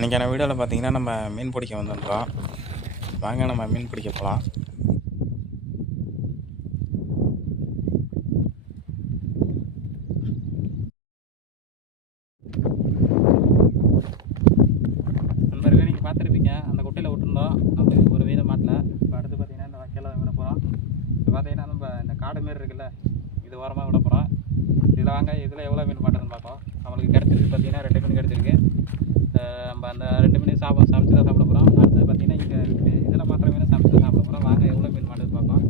இன்றைக்கான வீடியோவில் பார்த்தீங்கன்னா நம்ம மீன் பிடிக்க வந்துருக்கோம். வாங்க நம்ம மீன் பிடிக்க போகலாம். நண்பர்களே, நீங்கள் பார்த்துருப்பீங்க அந்த குட்டையில் விட்டுருந்தோம். நம்ம ஒரு வீத மாட்டில். இப்போ அடுத்து பார்த்தீங்கன்னா இந்த வக்கையில் விட போகிறோம். இப்போ பார்த்தீங்கன்னா நம்ம இந்த காடு மாரி இருக்குல்ல, இது ஓரமாக விட போகிறோம். இதில் வாங்க, இதில் எவ்வளோ மீன் மாட்டுறதுன்னு பார்ப்போம். நம்மளுக்கு கிடச்சிருக்கு பார்த்தீங்கன்னா 2 மீன் கிடச்சிருக்கு. நம்ம அந்த 2 மீன் சமைச்சு தான் சாப்பிட போகிறோம். அடுத்தது பார்த்தீங்கன்னா இங்கே இதில் மாட்டுற மீனை சமைச்சு தான் சாப்பிட போகிறோம். வாங்க எவ்வளோ மீன் மாட்டுறது பார்ப்போம்.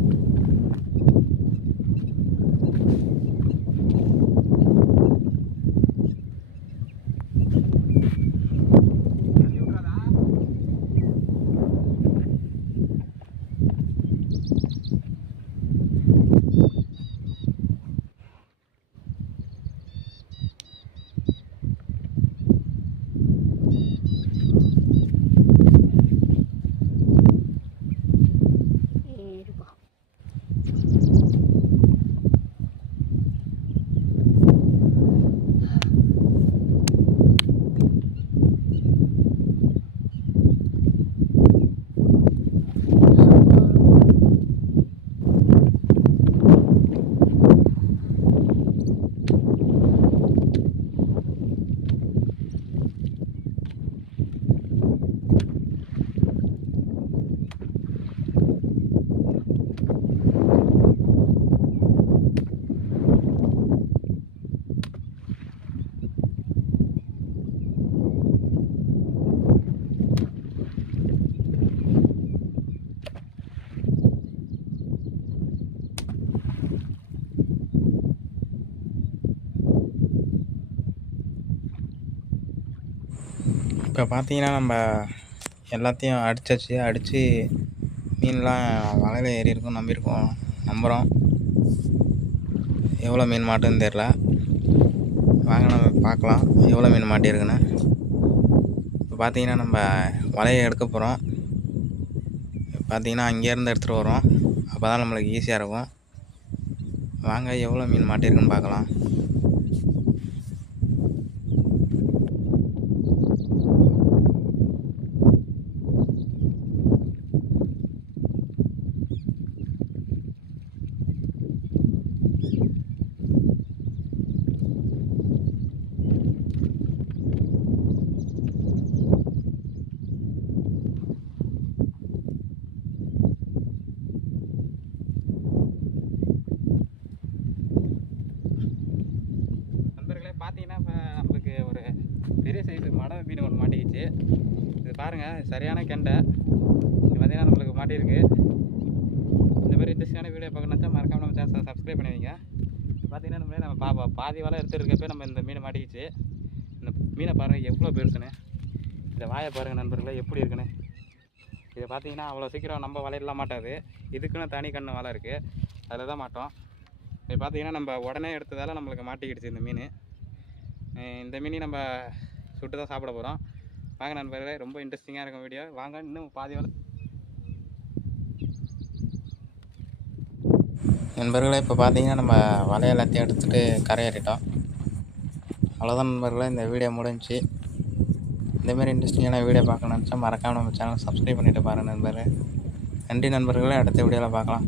இப்போ பார்த்தீங்கன்னா நம்ம எல்லாத்தையும் அடித்து மீன்லாம் வலையில் ஏறி இருக்கும் நம்புகிறோம். எவ்வளோ மீன் மாட்டுன்னு தெரில. வாங்க நம்ம பார்க்கலாம் எவ்வளோ மீன் மாட்டியிருக்குன்னு. இப்போ பார்த்தீங்கன்னா நம்ம வலையை எடுக்க போகிறோம். பார்த்தீங்கன்னா அங்கேருந்து எடுத்துகிட்டு வரோம். அப்போ தான் நம்மளுக்கு ஈஸியாக இருக்கும். வாங்க எவ்வளோ மீன் மாட்டியிருக்குன்னு பார்க்கலாம். பார்த்தீங்கன்னா இப்போ நம்மளுக்கு ஒரு பெரிய சைஸு மடை மீன் ஒன்று மாட்டிக்கிச்சு. இது பாருங்கள், சரியான கெண்டை. இது பார்த்தீங்கன்னா நம்மளுக்கு மாட்டியிருக்கு. இந்த மாதிரி இன்ட்ரெஸ்டான வீடியோ பார்க்கணுன்னா மறக்காமல் நம்ம சேனலை சப்ஸ்கிரைப் பண்ணுவீங்க. பார்த்தீங்கன்னா நம்ம பாதி வலை எடுத்துருக்கப்போ நம்ம இந்த மீன் மாட்டிக்கிச்சு. இந்த மீனை பாருங்கள் எவ்வளோ பெருசுன்னு. இந்த வாயை பாருங்கள் நண்பர்களே எப்படி இருக்குன்னு. இதை பார்த்தீங்கன்னா அவ்வளோ சீக்கிரம் நம்ம வலையிடலாம் மாட்டாது. இதுக்குன்னு தனி கண்ணு வலை இருக்குது, அதில் தான் மாட்டோம். இது பார்த்தீங்கன்னா நம்ம உடனே எடுத்ததால் நம்மளுக்கு மாட்டிக்கிடுச்சு இந்த மீன். இந்த மீனி நம்ம சுட்டு தான் சாப்பிட போகிறோம். வாங்க நண்பர்களே, ரொம்ப இன்ட்ரெஸ்டிங்காக இருக்கும் வீடியோ. வாங்க இன்னும் பாதி வலை. நண்பர்களே, இப்போ பார்த்தீங்கன்னா நம்ம வலை எல்லாத்தையும் எடுத்துகிட்டு கரையேறிட்டோம். அவ்வளோதான் நண்பர்களே, இந்த வீடியோ முடிஞ்சிச்சு. இந்தமாரி இன்ட்ரெஸ்டிங்கான வீடியோ பார்க்கணுன்னு நினச்சா மறக்காமல் நம்ம சேனலை சப்ஸ்கிரைப் பண்ணிவிட்டு பாருங்கள் நண்பர்களே. நன்றி நண்பர்களே, அடுத்த வீடியோவில் பார்க்கலாம்.